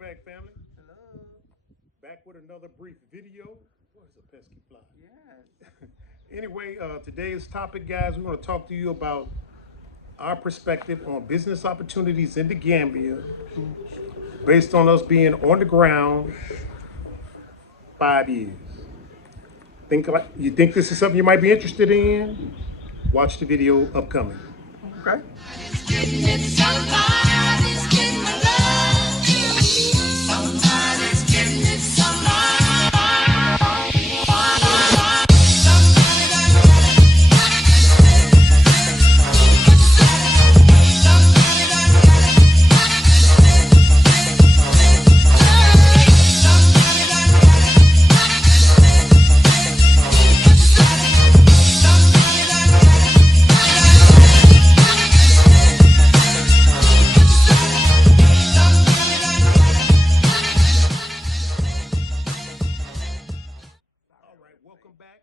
Back family, Hello. back with another brief video. What is a pesky fly? Yes. Anyway, today's topic, guys, we're going to talk to you about our perspective on business opportunities in the Gambia, based on us being on the ground 5 years. You think this is something you might be interested in? Watch the video upcoming. Okay. All right, welcome back,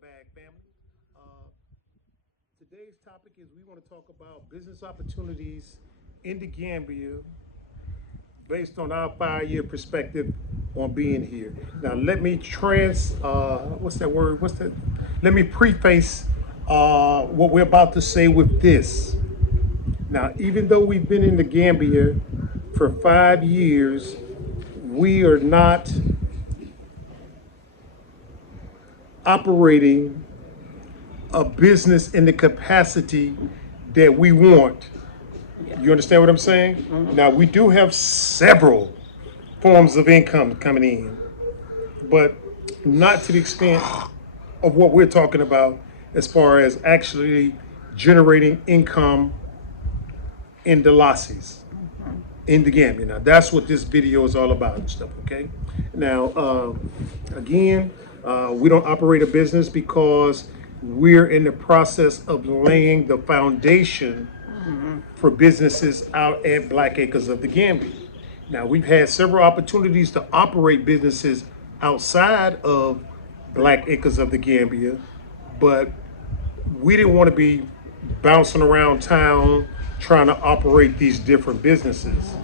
Bag family. Uh, Today's topic is we want to talk about business opportunities in the Gambia based on our 5 year perspective on being here. Now, let me what's that word? Let me preface what we're about to say with this. Now, even though we've been in the Gambia for 5 years, we are not operating a business in the capacity that we want. You understand what I'm saying? Mm-hmm. Now, we do have several forms of income coming in, but not to the extent of what we're talking about as far as actually generating income in the losses in the Gambia. Now, that's what this video is all about and stuff, okay? Now, again, we don't operate a business because we're in the process of laying the foundation for businesses out at Black Acres of the Gambia. Now, we've had several opportunities to operate businesses outside of Black Acres of the Gambia, but we didn't want to be bouncing around town trying to operate these different businesses,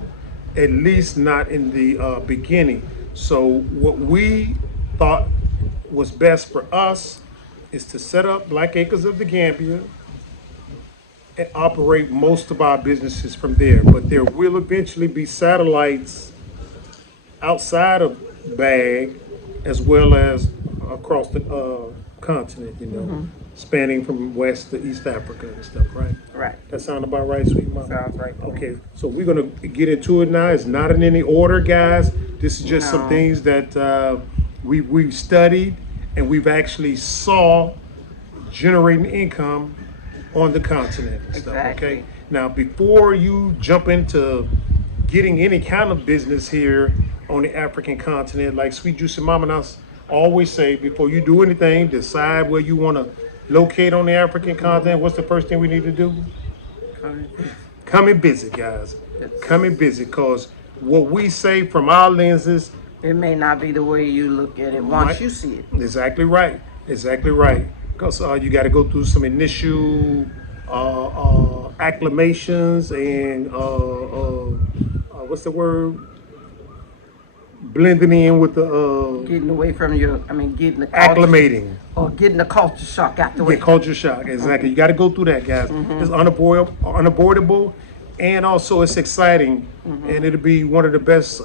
at least not in the beginning. So what we thought was best for us is to set up Black Acres of the Gambia and operate most of our businesses from there. But there will eventually be satellites outside of BAG as well as across the continent, spanning from West to East Africa and stuff, right? Right. That sound about right, sweet mama? Sounds right. Okay, so we're gonna get into it now. It's not in any order, guys. This is just some No. things that we've studied and we've actually saw generating income on the continent and stuff. Exactly. Okay. Now, before you jump into getting any kind of business here on the African continent, like Sweet Juicy Mama and us always say, before you do anything, decide where you want to locate on the African continent. What's the first thing we need to do? Come and visit, guys. Yes. Come and visit, because what we say from our lenses, It may not be the way you look at it once Right. you see it. exactly right. Exactly right. Because you got to go through some initial acclamations and what's the word? Blending in with the Getting away from getting the culture, acclimating. or getting the culture shock out the way. Yeah, culture shock. Exactly. You got to go through that, guys. It's unavoidable, and also it's exciting, and it'll be one of the best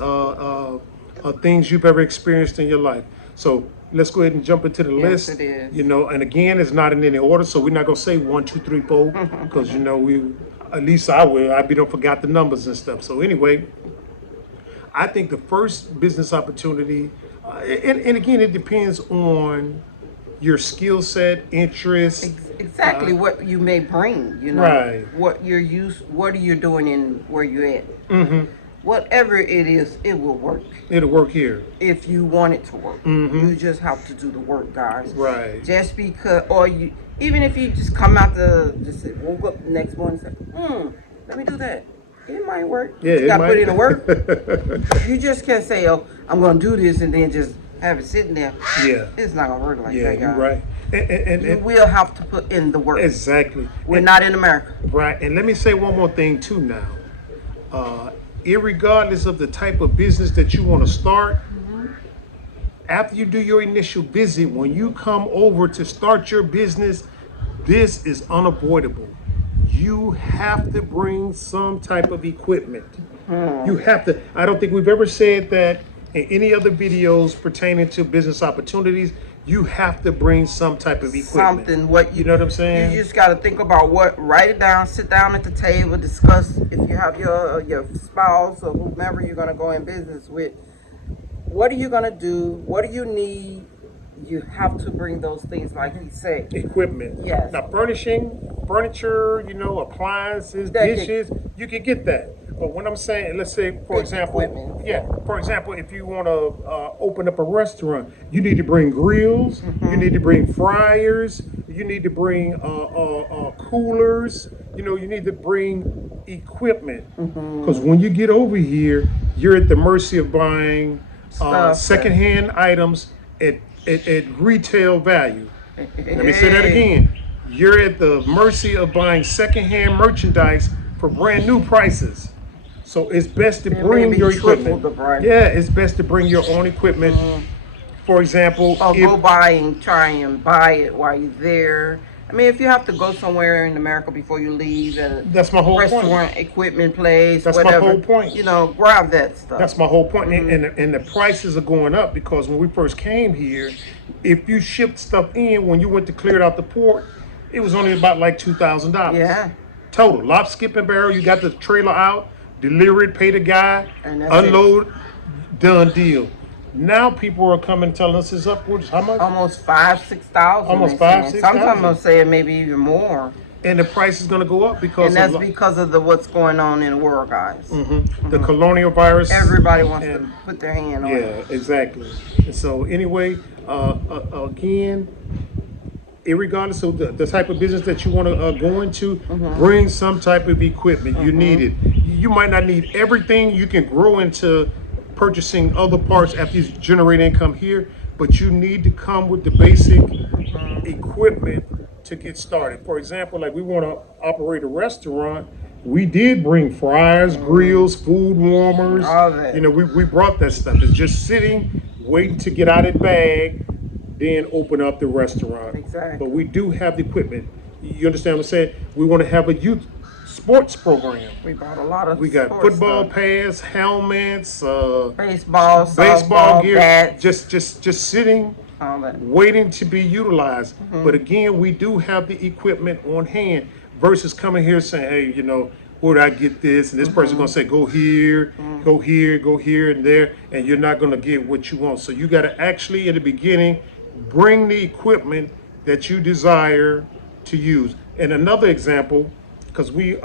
things you've ever experienced in your life. So let's go ahead and jump into the list. it is. And again, it's not in any order, so we're not gonna say 1, 2, 3, 4, because at least I will. I don't forgot the numbers and stuff. So anyway, I think the first business opportunity, and again, it depends on your skill set, interest. Exactly what you may bring, Right. what are you doing in where you're at. Whatever it is, it will work It'll work here. if you want it to work. You just have to do the work, guys. Right. Just because, even if you just come out just woke up the next morning and say, let me do that. It might work. Yeah, You it got to might. put in the work. You just can't say, oh, I'm going to do this and then just have it sitting there. Yeah. It's not going to work like Yeah, that, guys. you're right. You And will have to put in the work. exactly. We're not in America. Right. And let me say one more thing too now. irregardless of the type of business that you want to start, after you do your initial visit, when you come over to start your business, this is unavoidable. You have to bring some type of equipment. You have to. I don't think we've ever said that in any other videos pertaining to business opportunities. You have to bring some type of equipment. Something, what You know what I'm saying? You just got to think about what, write it down, sit down at the table, discuss if you have your spouse or whomever you're going to go in business with. What are you going to do? What do you need? You have to bring those things, like he said. Equipment. Yes. Now, furniture, appliances, dishes, you can get that. But when I'm saying, let's say, for example, if you want to open up a restaurant, you need to bring grills, you need to bring fryers, you need to bring coolers, you need to bring equipment. Because when you get over here, you're at the mercy of buying secondhand items at retail value. Let me say that again. You're at the mercy of buying secondhand merchandise for brand new prices. So it's best to bring your equipment. Yeah, it's best to bring your own equipment. For example, go try and buy it while you're there. I mean, if you have to go somewhere in America before you leave, that's my whole restaurant, equipment place, that's whatever, my whole point. Grab that stuff. That's my whole point. And the prices are going up because when we first came here, if you shipped stuff in, when you went to clear it out the port, it was only about like $2,000. Yeah. Total. Lock, skip, and barrel. You got the trailer out, deliver it, pay the guy, unload, done deal. Now people are coming telling us it's upwards. How much? Almost $5,000-6,000. Almost $5,000-6,000. Sometimes they'll say maybe even more. And the price is going to go up because because of what's going on in the world, guys. The colonial virus. Everybody wants to put their hand on it. Yeah, exactly. And so anyway, again, irregardless of the type of business that you want to go into, bring some type of equipment. You need it. You might not need everything. You can grow into purchasing other parts after you generate income here, but you need to come with the basic equipment to get started. For example, like we want to operate a restaurant, we did bring fryers, grills, food warmers. All that. We brought that stuff. It's just sitting, waiting to get out of the bag, then open up the restaurant. Exactly. But we do have the equipment. You understand what I'm saying? We want to have a youth sports program. We bought a lot of. We got football pads, helmets, baseball gear, bats. just sitting, waiting to be utilized. But again, we do have the equipment on hand versus coming here saying, hey, where do I get this? And this person's gonna say, go here, go here, go here and there, and you're not gonna get what you want. So you gotta actually, in the beginning, bring the equipment that you desire to use. And another example, because we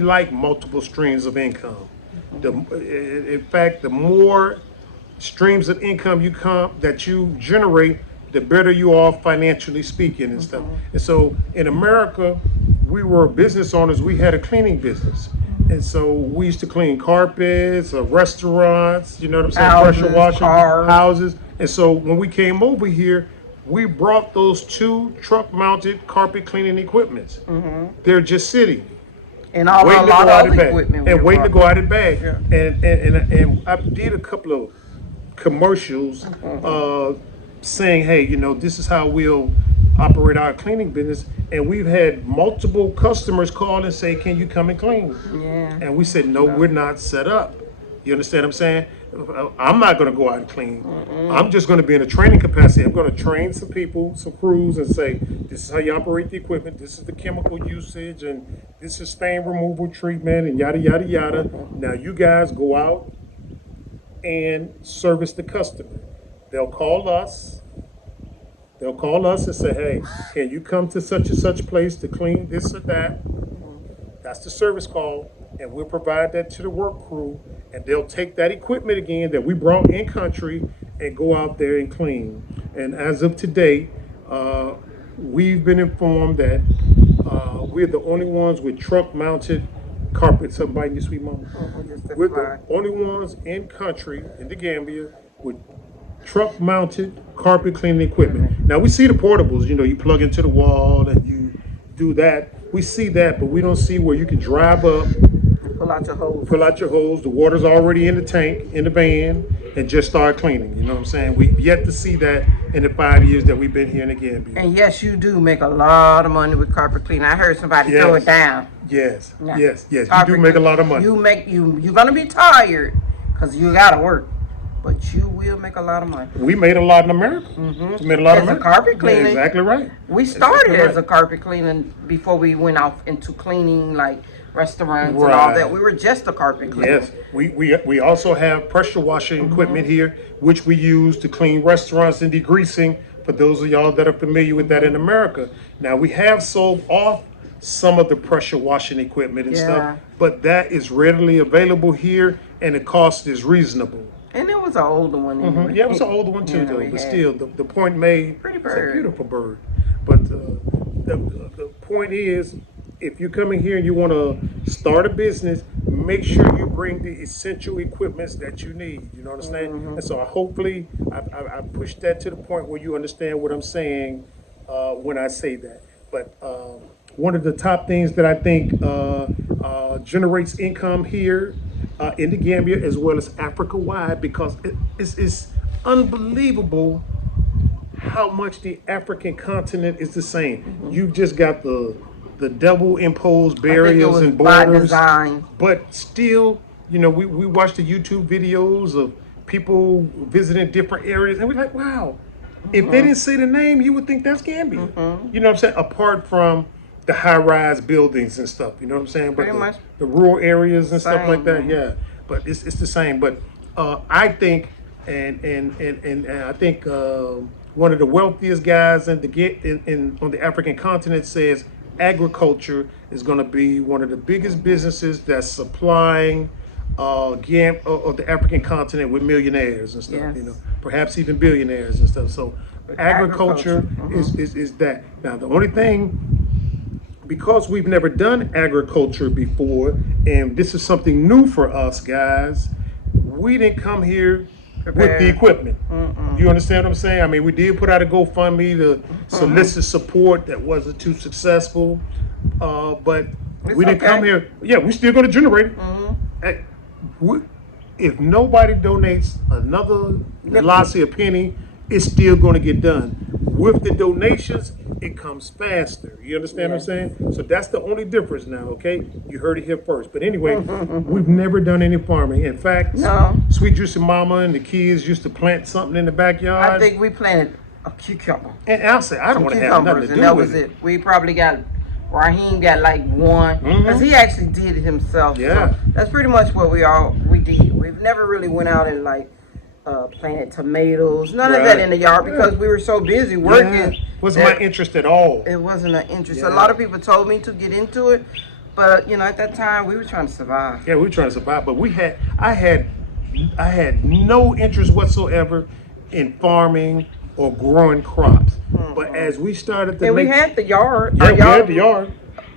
like multiple streams of income. In fact, the more streams of income that you generate, the better you are financially speaking and stuff. And so in America, we were business owners. We had a cleaning business. And so we used to clean carpets, restaurants, you know what I'm saying? Houses, pressure washing, cars. houses. And so when we came over here, we brought those 2 truck-mounted carpet cleaning equipments. They're just sitting, and a lot of other equipment, and waiting to go out of the bag. Yeah. And I did a couple of commercials saying, hey, this is how we'll operate our cleaning business. And we've had multiple customers call and say, can you come and clean? Yeah. And we said, no, we're not set up. You understand what I'm saying? I'm not going to go out and clean. I'm just going to be in a training capacity. I'm going to train some people, some crews, and say, this is how you operate the equipment. This is the chemical usage, and this is stain removal treatment, and yada, yada, yada. Now you guys go out and service the customer. They'll call us. They'll call us and say, hey, can you come to such and such place to clean this or that? That's the service call, and we'll provide that to the work crew, and they'll take that equipment again that we brought in country and go out there and clean. And as of today, we've been informed that we're the only ones with truck-mounted carpets. I'm biting you, sweet mama. We're the only ones in country, in the Gambia, with truck-mounted carpet cleaning equipment. Now we see the portables, you plug into the wall and you do that. We see that, but we don't see where you can drive up, pull out your hose. Pull out your hose. The water's already in the tank, in the van, and just start cleaning. You know what I'm saying? We've yet to see that in the 5 years that we've been here in the Gambia. And yes, you do make a lot of money with carpet cleaning. I heard somebody throw it down. Yes, Yeah. yes. You Carpet do make a clean- lot of money. You're gonna be tired because you gotta work, but you will make a lot of money. We made a lot in America. We made a lot As in a America. carpet cleaner. Yeah, exactly right. We started Exactly as a right. carpet cleaner before we went out into cleaning like restaurants and all Right. that. We were just a carpet cleaner. Yes, we also have pressure washing equipment here, which we use to clean restaurants and degreasing. For those of y'all that are familiar with that in America, now we have sold off some of the pressure washing equipment and Yeah. stuff, but that is readily available here, and the cost is reasonable. And it was an older one. Anyway. Yeah, it was an older one too, Yeah, though. we But had. still, the point made. Pretty It's a bird. beautiful bird. But the point is, if you're coming here and you want to start a business, make sure you bring the essential equipments that you need. You know what I'm saying? And so hopefully, I pushed that to the point where you understand what I'm saying when I say that. But one of the top things that I think generates income here in the Gambia as well as Africa wide, because it's unbelievable how much the African continent is the same. You've just got the double imposed I think it barriers was and by borders, design. but still, you know, we watch the YouTube videos of people visiting different areas, and we're like, wow. If they didn't say the name, you would think that's Gambia. You know what I'm saying? Apart from the high-rise buildings and stuff, you know what I'm saying? But Pretty much. the rural areas and stuff like that, Same. yeah. But it's the same. But I think, and I think one of the wealthiest guys on the African continent says agriculture is going to be one of the biggest businesses that's supplying of the African continent with millionaires and stuff. Yes. You know, perhaps even billionaires and stuff. So agriculture is that. Now the only thing, because we've never done agriculture before, and this is something new for us guys, we didn't come here with the equipment. You understand what I'm saying? I mean, we did put out a GoFundMe to solicit support that wasn't too successful, but we didn't come here. Yeah, we still going to generate it. Hey, if nobody donates another lassie a penny, it's still going to get done. With the donations, it comes faster. You understand what I'm saying? So that's the only difference now, okay? You heard it here first. But anyway, we've never done any farming. In fact, No. Sweet Juicy Mama and the kids used to plant something in the backyard. I think we planted a cucumber. And I'll say, I don't want to have nothing Cucumbers, to and do that with was it. We probably got Raheem got like one because he actually did it himself. Yeah. So that's pretty much what we did. We've never really went out and like planted tomatoes, none of that Right. in the yard because we were so busy working. Yeah. Wasn't my interest at all. It wasn't an interest. Yeah. A lot of people told me to get into it, but you know, at that time we were trying to survive. Yeah, we were trying to survive, but I had no interest whatsoever in farming or growing crops. But as we started to And make, we had the yard. yeah, Our we yard had the yard.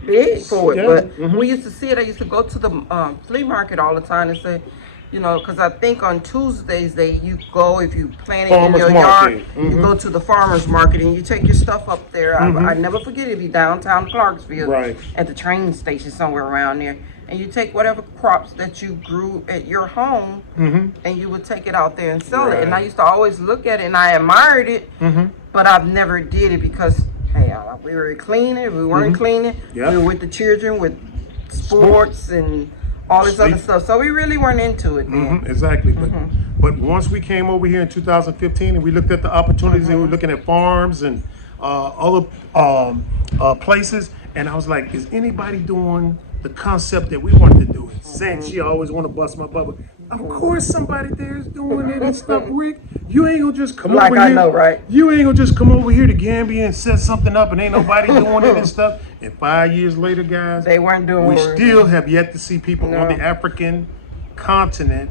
big for it, Yeah, but we used to see it. I used to go to the flea market all the time and say, you know, because I think on Tuesdays you go, if you plant it in Farmers your market. yard, you go to the farmers market and you take your stuff up there. I never forget it. Be downtown Clarksville, Right. at the train station somewhere around there, and you take whatever crops that you grew at your home, and you would take it out there and sell it. And I Right. used to always look at it and I admired it, but I've never did it because hey, we were cleaning, we weren't cleaning, Yep. we were with the children with sports and all this other Sleep. stuff. So we really weren't into it then. Exactly. But once we came over here in 2015 and we looked at the opportunities and we were looking at farms and other places, and I was like, is anybody doing the concept that we wanted to do? And saying she always want to bust my bubble. Of course somebody there is doing it and stuff, Rick. You ain't gonna just come Like over I here. know, right? You ain't gonna just come over here to Gambia and set something up and ain't nobody doing it and stuff. And 5 years later, guys, They weren't doing we it. still have yet to see people No. on the African continent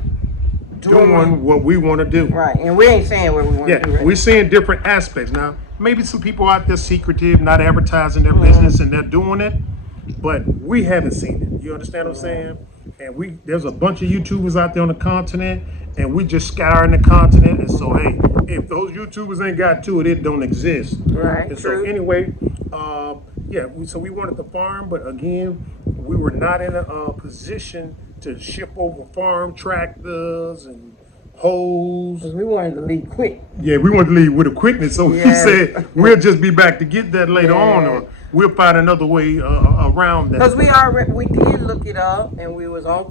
doing what we want to do. Right, and we ain't saying what we want Yeah, to do. Right? we're seeing different aspects now. Maybe some people out there secretive, not advertising their business, and they're doing it, but we haven't seen it. You understand what I'm saying? And there's a bunch of YouTubers out there on the continent, and we just scouring the continent. And so, hey, if those YouTubers ain't got to it, it don't exist. Right, And true. so, anyway, so we wanted to farm, but again, we were not in a position to ship over farm tractors and hoes. We wanted to leave quick. Yeah, we wanted to leave with a quickness, so Yes. we said we'll just be back to get that later on, Yeah. or we'll find another way around that. Because we did look it up, and we was on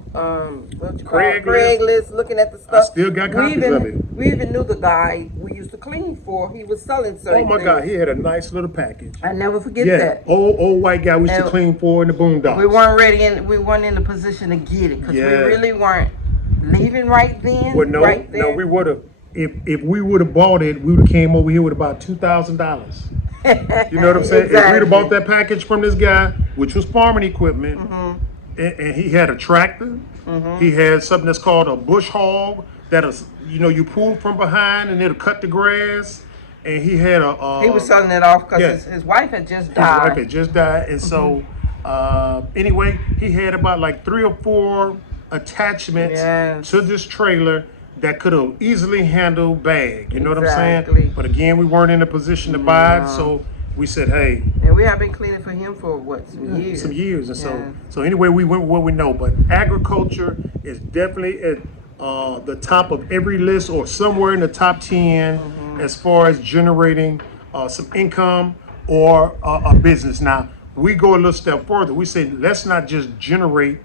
what you call it? Craigslist. Craigslist looking at the stuff. still got copies of it. We even knew the guy we used to clean for. He was selling certain Oh my things. God, he had a nice little package. I never forget Yeah, that. old white guy we used to And clean for in the boondocks. We weren't ready, and we weren't in the position to get it because Yeah. we really weren't leaving right then. Well, no, right there. no, we would have. If we would have bought it, we would have came over here with about $2,000. You know what I'm saying? If we'd Exactly. have bought that package from this guy, which was farming equipment, and he had a tractor, he had something that's called a bush hog that is, you pull from behind and it'll cut the grass, and he had a. He was selling it off because Yeah. his wife had just His died. wife had just died, and so anyway, he had about like 3 or 4 attachments Yes. to this trailer that could have easily handled bag. You know what I'm saying? Exactly. But again, we weren't in a position to buy it, so we said, hey, And we have been cleaning for him for what, some years? some years, and Yeah. so anyway, we went with what we know. But agriculture is definitely at the top of every list, or somewhere in the top 10 as far as generating some income or a business. Now we go a little step further. We say let's not just generate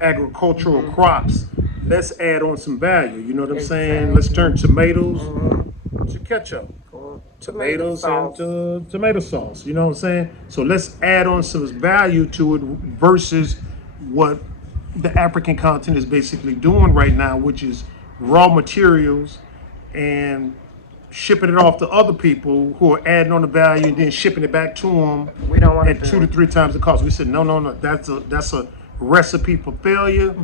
agricultural crops. Let's add on some value. You know what I'm saying? Let's turn tomatoes to ketchup. Or Tomatoes sauce. into tomato sauce. You know what I'm saying? So let's add on some value to it versus what the African continent is basically doing right now, which is raw materials and shipping it off to other people who are adding on the value and then shipping it back to them We don't want at to 2 to 3 times the cost. We said no. That's a recipe for failure.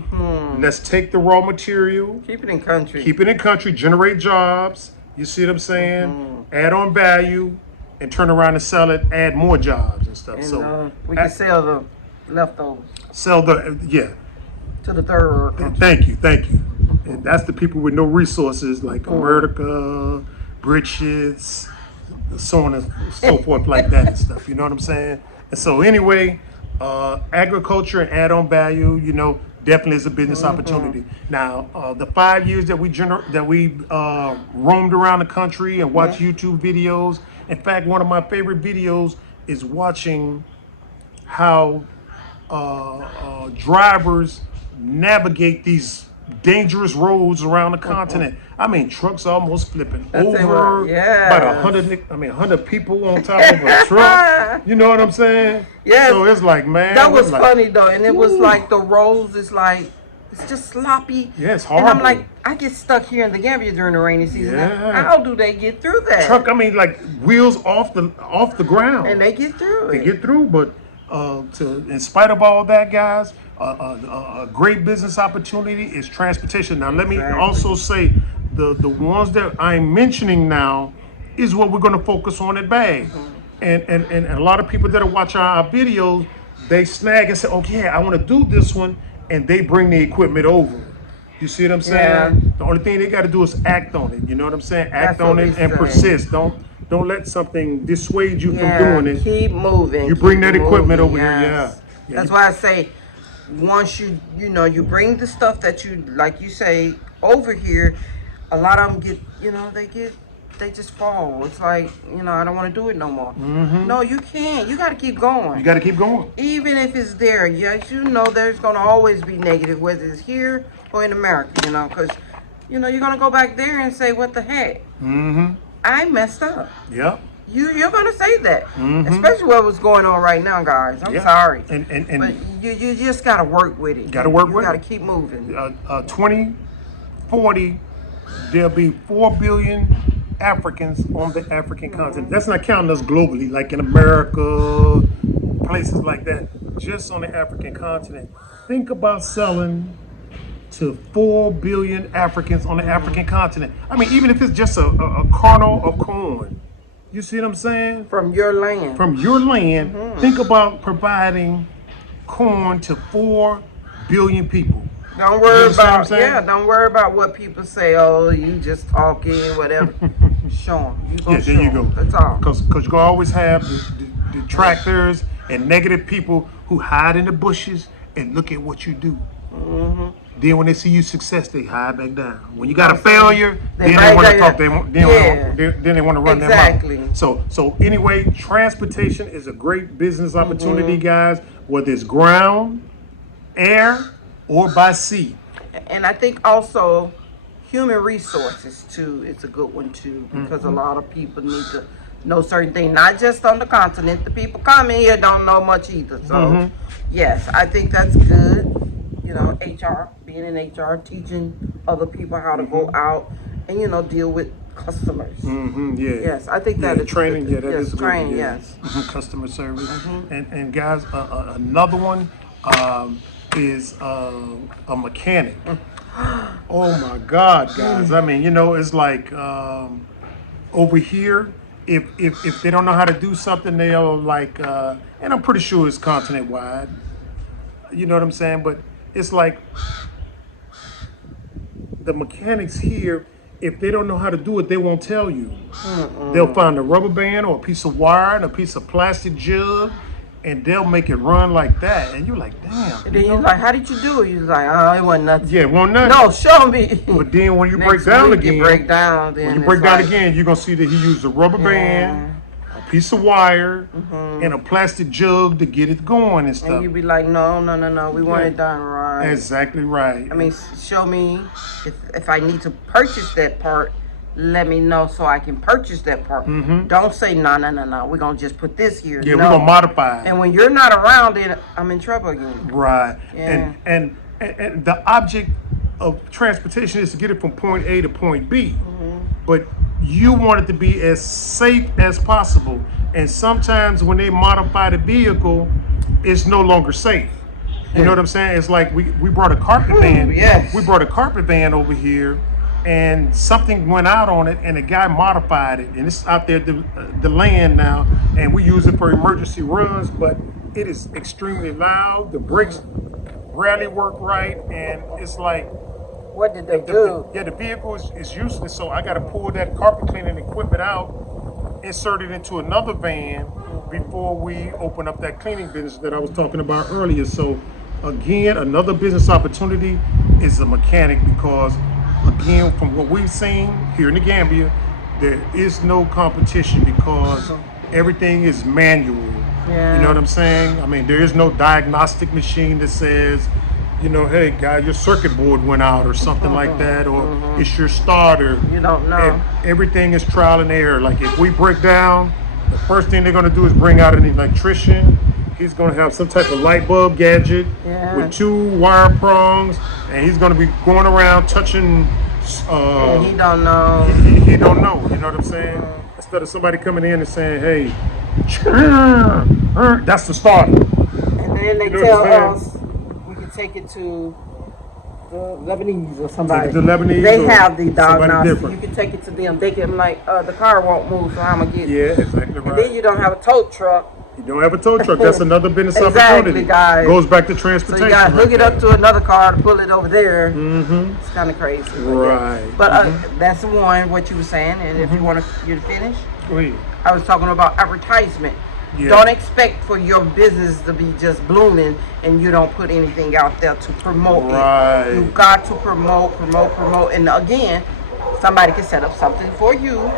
Let's take the raw material, Keep it in country. keep it in country, generate jobs. You see what I'm saying? Add on value, and turn around and sell it. Add more jobs and stuff. and So we can sell the leftovers sell the to the third world country. Thank you. And that's the people with no resources like America, British, so on and so forth like that and stuff. You know what I'm saying? And so anyway, agriculture and add-on value, definitely is a business opportunity. Now, the 5 years that we roamed around the country and watched YouTube videos. In fact, one of my favorite videos is watching how drivers navigate these dangerous roads around the continent. I mean, trucks almost flipping over. what- yeah. About 100 people on top of a truck. You know what I'm saying? Yes. So it's like, man. That was it's like, funny though, and it was like the roads is like it's just sloppy. Yeah, it's And I'm horrible. like, I get stuck here in the Gambia during the rainy season. Yeah. How do they get through that? Truck, I mean, like wheels off the ground. And they get through They it. get through, but in spite of all that, guys, a great business opportunity is transportation. Now, let me Exactly. also say the ones that I'm mentioning now is what we're going to focus on at Bag. And a lot of people that are watching our videos, they snag and say, "Oh yeah, I want to do this one," and they bring the equipment over. You see what I'm saying? Yeah. The only thing they got to do is act on it. You know what I'm saying? Act That's what on we it and say. persist. Don't let something dissuade you Yeah, from doing it. keep moving. You bring keep that equipment moving, over here, yes. yeah. That's why I say, once you bring the stuff that you, like you say, over here, a lot of them they just fall. It's like, I don't want to do it no more. No, you can't. You got to keep going. You got to keep going. Even if it's there, yes, there's going to always be negative, whether it's here or in America, because, you're going to go back there and say, what the heck? I messed up. Yep. You're going to say that, especially what was going on right now, guys. I'm sorry. And But you just got to work with it. Gotta work with You got it. to keep moving. 2040, there'll be 4 billion Africans on the African continent. That's not counting us globally, like in America, places like that. Just on the African continent. Think about selling to 4 billion Africans on the African continent. I mean, even if it's just a kernel of corn. You see what I'm saying? From your land. From your land, think about providing corn to 4 billion people. Don't You worry understand what I'm about saying? don't worry about what people say. Oh, you just talking, whatever. Show them. You Yeah, gonna there show you 'em. go. That's all. Because you're going to always have the detractors and negative people who hide in the bushes and look at what you do. Then when they see you success, they hide back down. When you got a failure, then they want to talk. Then they want to run their mouth. So anyway, transportation is a great business opportunity, guys. Whether it's ground, air, or by sea. And I think also human resources too is a good one too, because a lot of people need to know certain things, not just on the continent. The people coming here don't know much either. So yes, I think that's good. You know, HR, being in HR, teaching other people how to go out and, you know, deal with customers. Yeah. Yes, I think that is training. good. Yeah, that is good. Training, Yeah. yes. Customer service. And guys, another one is a mechanic. Oh my God, guys! I mean, you know, it's like over here. If they don't know how to do something, they'll like, and I'm pretty sure it's continent wide. You know what I'm saying? But it's like the mechanics here, if they don't know how to do it, they won't tell you. They'll find a rubber band or a piece of wire and a piece of plastic jug, and they'll make it run like that. And you're like, damn. And then you're like, how did you do it? You're like, oh, it wasn't nothing. Yeah, it wasn't nothing. No, show me. But then when you Next break down week again, you break down, then when you it's break down like, again, you're going to see that he used a rubber band, a piece of wire, and a plastic jug to get it going and stuff. And you be like, no, we want it done right. Exactly right. I mean, show me if I need to purchase that part. Let me know so I can purchase that part. Don't say no. We're gonna just put this here. Yeah, we're gonna modify it. And when you're not around, then I'm in trouble again. Right. Yeah. And the object of transportation is to get it from point A to point B. But you want it to be as safe as possible. And sometimes when they modify the vehicle, it's no longer safe. You know what I'm saying? It's like we brought a carpet van. Yes. We brought a carpet van over here, and something went out on it, and the guy modified it, and it's out there the land now, and we use it for emergency runs. But it is extremely loud. The brakes rarely work right, and it's like, what did they do? Yeah, the vehicle is useless. So I got to pull that carpet cleaning equipment out, insert it into another van before we open up that cleaning business that I was talking about earlier. So again, another business opportunity is a mechanic, because again, from what we've seen here in the Gambia, there is no competition because everything is manual. Yeah. You know what I'm saying? I mean, there is no diagnostic machine that says, you know, hey, guy, your circuit board went out or something like that, or it's your starter. You don't know. Everything is trial and error. Like if we break down, the first thing they're going to do is bring out an electrician. He's going to have some type of light bulb gadget with 2 wire prongs, and he's going to be going around touching. And he don't know. He don't know. You know what I'm saying? Instead of somebody coming in and saying, "Hey, that's the starter," and then they tell us we can take it to the Lebanese or somebody. The Lebanese. They have the diagnostic. Different. You can take it to them. They can like, the car won't move, so I'm gonna get it. Yeah, exactly right. And then you don't have a tow truck. You don't have a tow truck. That's another business Exactly, opportunity. guys. Goes back to So transportation. you gotta hook right it up there. to another car to pull it over there. It's kind of crazy. Right. But that's the one, what you were saying. And if you want you to finish, Go ahead. I was talking about advertisement. Yeah. Don't expect for your business to be just blooming and you don't put anything out there to promote Right. it. You got to promote. And again, somebody can set up something for you.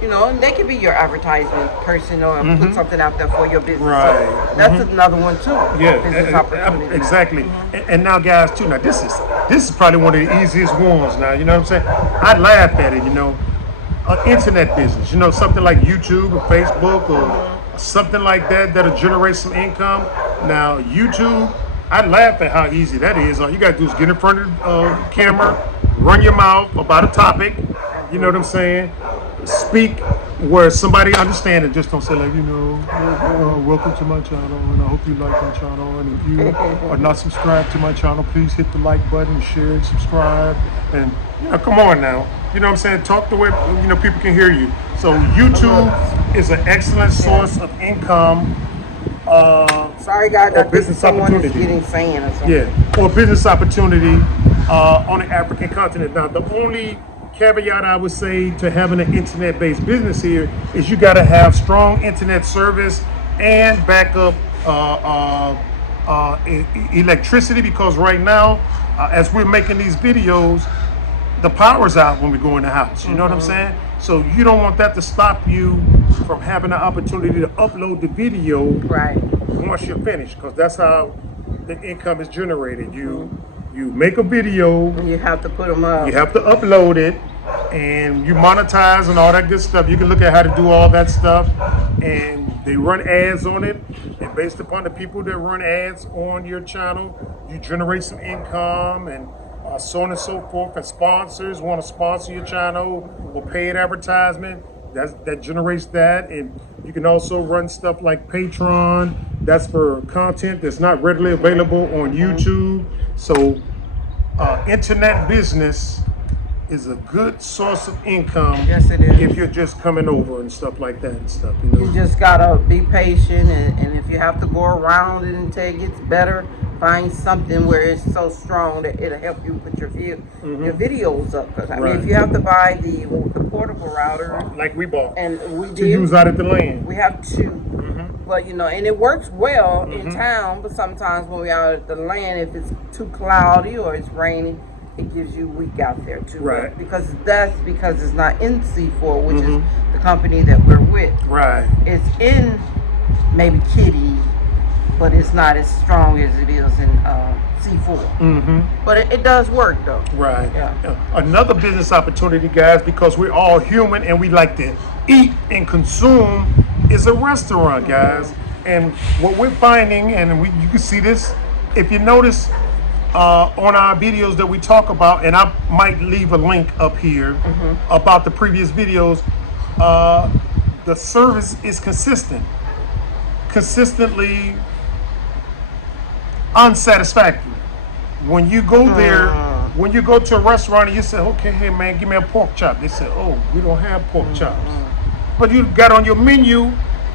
You know, and they can be your advertisement person or put something out there for your business. Right. So that's another one too. Yeah, Business opportunity. exactly. And now, guys, too. Now, this is probably one of the easiest ones. Now, you know what I'm saying? I laugh at it. You know, internet business. You know, something like YouTube or Facebook or something like that that'll generate some income. Now, YouTube, I laugh at how easy that is. All you gotta do is get in front of the camera, run your mouth about a topic. You know what I'm saying? Speak where somebody understands it. Just don't say like, you know, welcome to my channel, and I hope you like my channel. And if you are not subscribed to my channel, please hit the like button, share, and subscribe. And you know, come on now. You know what I'm saying? Talk the way people can hear you. So YouTube is an excellent source of income. Sorry, guys, I think business someone is opportunity. getting sand or something. Yeah, or business opportunity on the African continent. Now, the only caveat I would say to having an internet-based business here is you got to have strong internet service and backup electricity, because right now, as we're making these videos, the power's out when we go in the house. You know what I'm saying? So you don't want that to stop you from having the opportunity to upload the video Right. once you're finished, because that's how the income is generated. You make a video, You have to put them up. you have to upload it, and you monetize and all that good stuff. You can look at how to do all that stuff, and they run ads on it. And based upon the people that run ads on your channel, you generate some income, and so on and so forth. And sponsors want to sponsor your channel or paid advertisement, that generates that. And you can also run stuff like Patreon. That's for content that's not readily available on YouTube. So internet business is a good source of income. Yes, it is. If you're just coming over and stuff like that and stuff. You know? You just gotta be patient, and if you have to go around it until it gets better, find something where it's so strong that it'll help you put your videos up. Because I mean, if you have to buy the portable router, like we bought, and we to did use out at the land. we have to. But you know, and it works well in town. But sometimes when we're out at the land, if it's too cloudy or it's raining, it gives you weak out there too. Right. Because it's not in C4, which is the company that we're with. Right. It's in maybe Kitty, but it's not as strong as it is in C4. But it does work though. Right. Yeah. Another business opportunity, guys, because we're all human and we like to eat and consume, is a restaurant, guys. And what we're finding, and you can see this, if you notice on our videos that we talk about, and I might leave a link up here about the previous videos, the service is consistently unsatisfactory. When you go there, when you go to a restaurant and you say, okay, hey man, give me a pork chop. They say, oh, we don't have pork chops. But you got on your menu,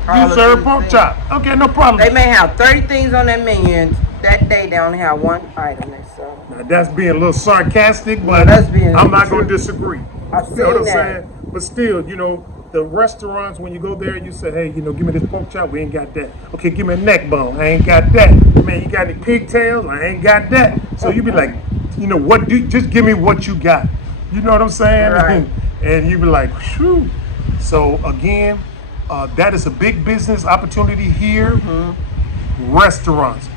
All you of serve these pork things. chop. Okay, no problem. They may have 30 things on their menu, and that day they only have one item they sell. Now, that's being a little sarcastic, but that's being I'm not going to true. disagree. I've You know what I'm seen that. saying? But still, you know, the restaurants, when you go there and you say, hey, you know, give me this pork chop, we ain't got that. Okay, give me a neck bone, I ain't got that. Man, you got any pigtails? I ain't got that. So you be like, you know, just give me what you got. You know what I'm saying? Right. And you be like, whew. So again, that is a big business opportunity here. Restaurants.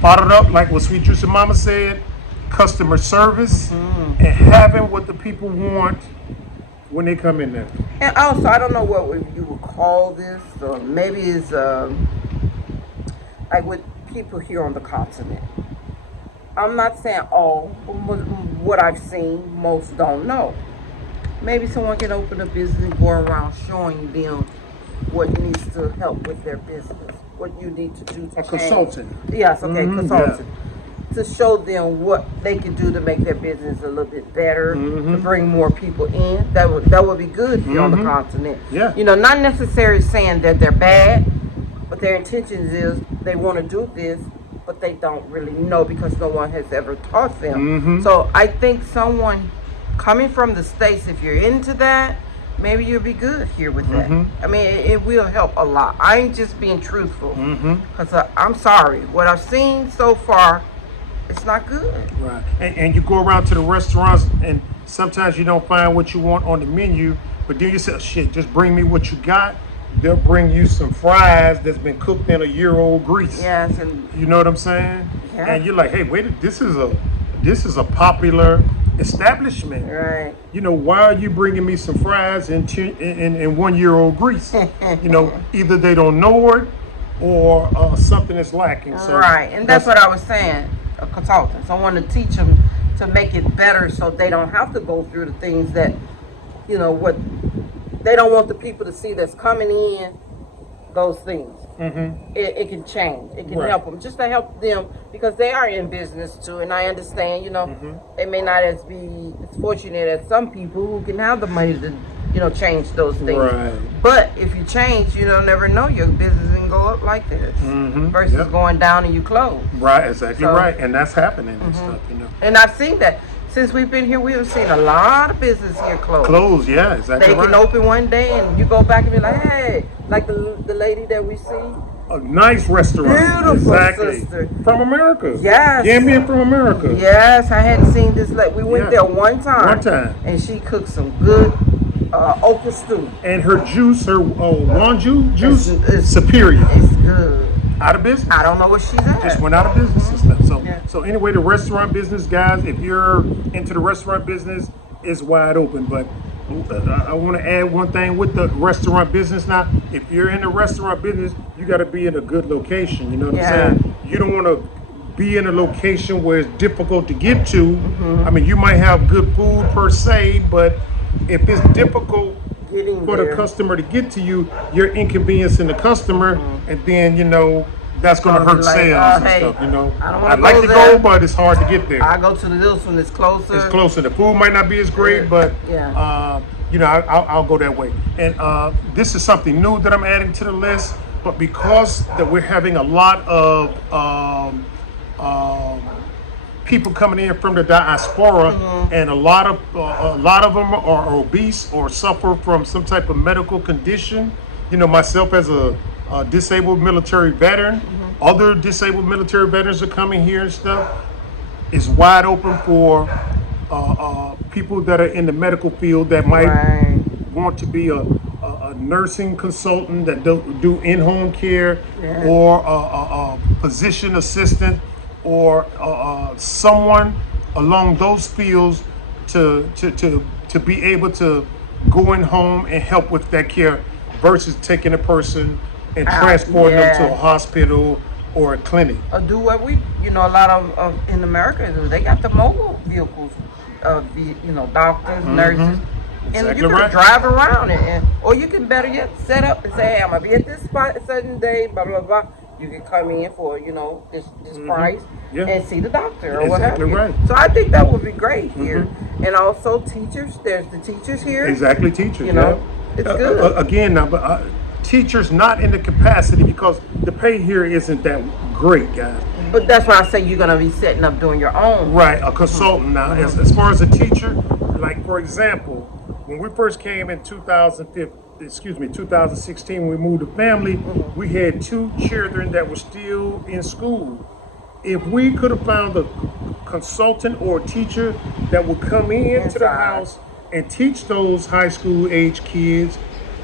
Followed up, like what Sweet Juicy Mama said, customer service, and having what the people want when they come in there. And also, I don't know what you would call this, or maybe it's like with people here on the continent. I'm not saying all, but what I've seen, most don't know. Maybe someone can open a business and go around showing them what needs to help with their business, what you need to do to A change. consultant. Yes, okay, consultant. Yeah. To show them what they can do to make their business a little bit better, to bring more people in. That would be good here on the continent. Yeah. You know, not necessarily saying that they're bad, but their intentions is they want to do this, but they don't really know because no one has ever taught them. So I think someone coming from the States, if you're into that, maybe you'll be good here with that. I mean, it will help a lot. I ain't just being truthful. Because I'm sorry. What I've seen so far, it's not good. Right. And you go around to the restaurants, and sometimes you don't find what you want on the menu, but then you say, oh, shit, just bring me what you got. They'll bring you some fries that's been cooked in a year-old grease. Yes, and You know what I'm saying? Yeah. And you're like, hey, wait, this is a popular establishment. right. You know, why are you bringing me some fries in 1-year-old grease? You know, either they don't know it or something is lacking. So Right, and that's what I was saying, a consultant. Someone to teach them to make it better so they don't have to go through the things that, you know, what they don't want the people to see that's coming in, those things. It can change. It can Right. help them, just to help them, because they are in business too. And I understand, you know, they may not be as fortunate as some people who can have the money to, you know, change those things. Right. But if you change, you don't never know your business can go up like this versus Yep. going down and you close. Right, exactly So- right. And that's happening and stuff, you know. And I've seen that. Since we've been here, we have seen a lot of business here close. Clothes, yeah, exactly They right. can open one day and you go back and be like, hey, like the lady that we see, A nice restaurant. Beautiful, exactly. sister. From America. Yes. Gambian from America. Yes, I hadn't seen this. Like we went there one time. One time. And she cooked some good okra stew. And her juice, her Wanju juice, It's superior. It's good. Out of business. I don't know what she's at. Just went out of business and stuff. So, Yeah. so anyway, the restaurant business, guys, if you're into the restaurant business, it's wide open. But I want to add one thing with the restaurant business now. If you're in the restaurant business, you got to be in a good location. You know what I'm saying? You don't want to be in a location where it's difficult to get to. I mean, you might have good food per se, but if it's difficult for the customer to get to you, you're inconveniencing the customer, and then that's gonna hurt sales and stuff. I'd like to go, but it's hard to get there. I go to the little one that's closer. It's closer. The food might not be as great, but I'll go that way. And this is something new that I'm adding to the list. But because that we're having a lot of people coming in from the diaspora, and a lot of them are obese or suffer from some type of medical condition. Myself as a disabled military veteran, other disabled military veterans are coming here and stuff. It's wide open for people that are in the medical field that might want to be a nursing consultant that do in-home care, or a physician assistant, or someone along those fields to be able to go in home and help with that care versus taking a person and transporting them to a hospital or a clinic. Or do what we, a lot of in America do. They got the mobile vehicles of the, doctors, nurses. And Exactly you can right. drive around it, or you can better yet set up and say, "Hey, I'm gonna be at this spot a certain day." Blah blah blah. You can come in for this price and see the doctor or what have you. Right. So I think that would be great here, and also teachers. There's the teachers here. Exactly, teachers. It's good. Again, now, but teachers not in the capacity because the pay here isn't that great, guys. But that's why I say you're gonna be setting up doing your own. Right, a consultant now. As far as a teacher, like for example, when we first came in 2016, when we moved to family, we had 2 children that were still in school. If we could have found a consultant or a teacher that would come into the house and teach those high school age kids,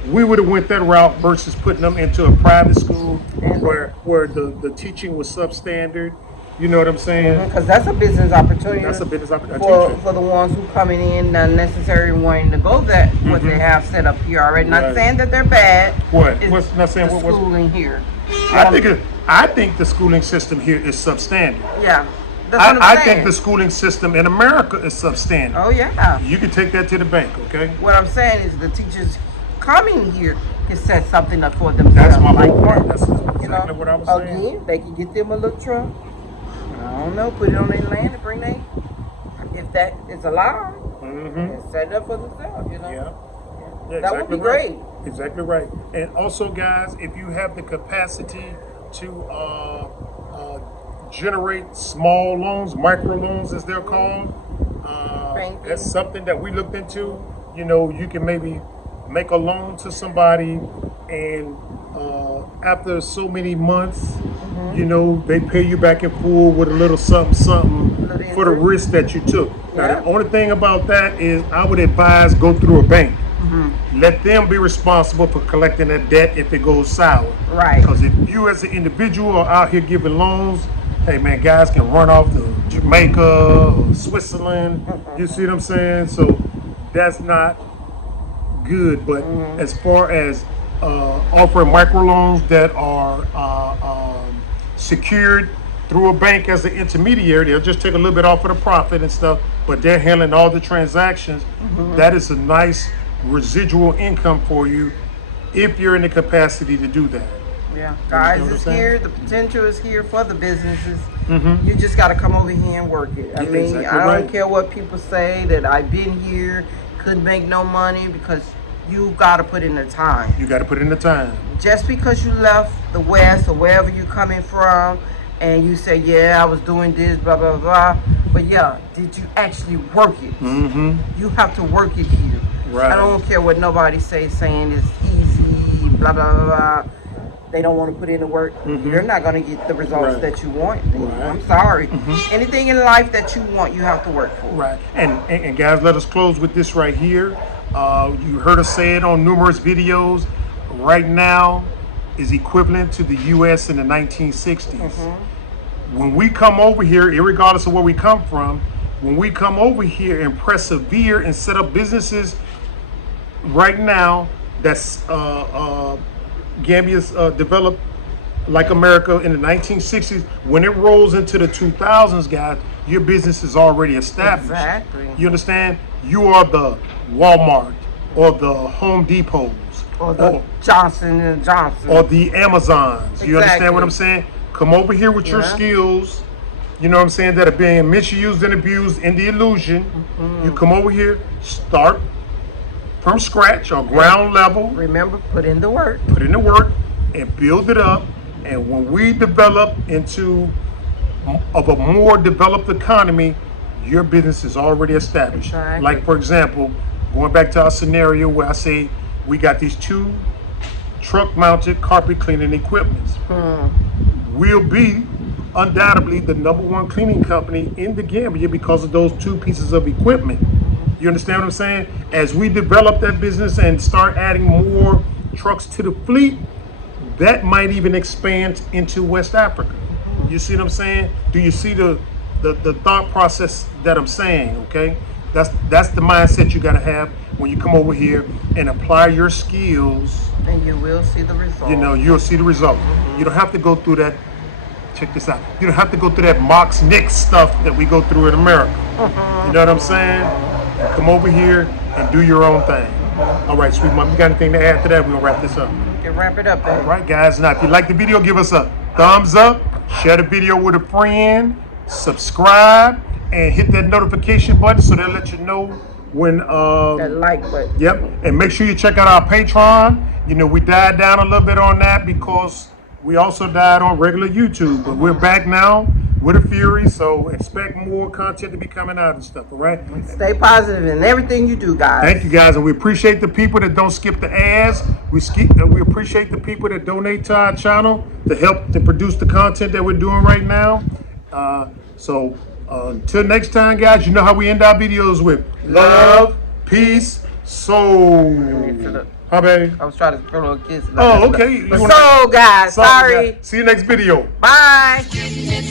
we would have went that route versus putting them into a private school where the teaching was substandard. You know what I'm saying? Because that's a business opportunity. That's a business opportunity for the ones who coming in, not necessarily wanting to go that what they have set up here already. Not saying that they're bad. What? It's What's not saying the what? Schooling here. I think the schooling system here is substandard. Yeah. That's what I'm I saying. think the schooling system in America is substandard. Oh yeah. You can take that to the bank, okay? What I'm saying is the teachers coming here can set something up for themselves. That's my like whole point. that. That's exactly what I was saying. Again, they can get them a little truck. I don't know, put it on their land and bring they, if that is allowed, and set it up for themselves, Yeah, that would be great. Exactly right. And also, guys, if you have the capacity to generate small loans, micro loans as they're called, that's something that we looked into. You can maybe make a loan to somebody, and after so many months, they pay you back in full with a little something for the risk that you took. Now, the only thing about that is I would advise go through a bank. Let them be responsible for collecting that debt if it goes sour. Right. Because if you as an individual are out here giving loans, hey man, guys can run off to Jamaica or Switzerland. You see what I'm saying? So that's not good. But as far as offering microloans that are secured through a bank as an intermediary, they'll just take a little bit off of the profit and stuff, but they're handling all the transactions. That is a nice residual income for you if you're in the capacity to do that. Yeah, guys, it's here. The potential is here for the businesses. You just got to come over here and work it. I mean, I don't care what people say that I've been here, couldn't make no money, because you got to put in the time. You got to put in the time. Just because you left the West or wherever you're coming from, and you say, yeah, I was doing this, blah, blah, blah. But yeah, did you actually work it? You have to work it here. Right. I don't care what nobody saying it's easy, blah, blah, blah, blah. they don't want to put in the work, you're not going to get the results Right. that you want. Right. I'm sorry. Anything in life that you want, you have to work for. Right. And guys, let us close with this right here. You heard us say it on numerous videos. Right now is equivalent to the U.S. in the 1960s. When we come over here, irregardless of where we come from, when we come over here and persevere and set up businesses right now, that's Gambia's developed like America in the 1960s. When it rolls into the 2000s, guys, your business is already established. Exactly. You understand? You are the Walmart or the Home Depots Or the Johnson and Johnson. or the Amazons. You understand what Exactly. I'm saying? Come over here with your Yeah. skills, you know what I'm saying, that are being misused and abused in the illusion. You come over here, start from scratch or ground level, Remember, put in the work. put in the work and build it up. And when we develop into of a more developed economy, your business is already established. Exactly. Like, for example, going back to our scenario where I say we got these 2 truck mounted carpet cleaning equipments. We'll be undoubtedly the #1 cleaning company in the Gambia because of those 2 pieces of equipment. You understand what I'm saying? As we develop that business and start adding more trucks to the fleet, that might even expand into West Africa. You see what I'm saying? Do you see the thought process that I'm saying? Okay, that's the mindset you got to have when you come over here and apply your skills. And you will see the result. You know, you'll see the result. You don't have to go through that. Check this out. You don't have to go through that Mox Nix stuff that we go through in America. You know what I'm saying? Come over here and do your own thing. All right, sweet mom, you got anything to add to that? We're gonna wrap this up. You can wrap it up, All baby. right, guys. Now, if you like the video, give us a thumbs up, share the video with a friend, subscribe, and hit that notification button so they'll let you know when. That like button. Yep, and make sure you check out our Patreon. You know, we died down a little bit on that because we also died on regular YouTube, but we're back now with a fury. So expect more content to be coming out and stuff. All right. Stay positive in everything you do, guys. Thank you, guys, and we appreciate the people that don't skip the ads. We appreciate the people that donate to our channel to help to produce the content that we're doing right now. Until next time, guys, you know how we end our videos with love, peace, soul. Huh, baby? I was trying to throw a kiss. Oh, okay. So, guys, So, sorry. See you next video. Bye. Getting it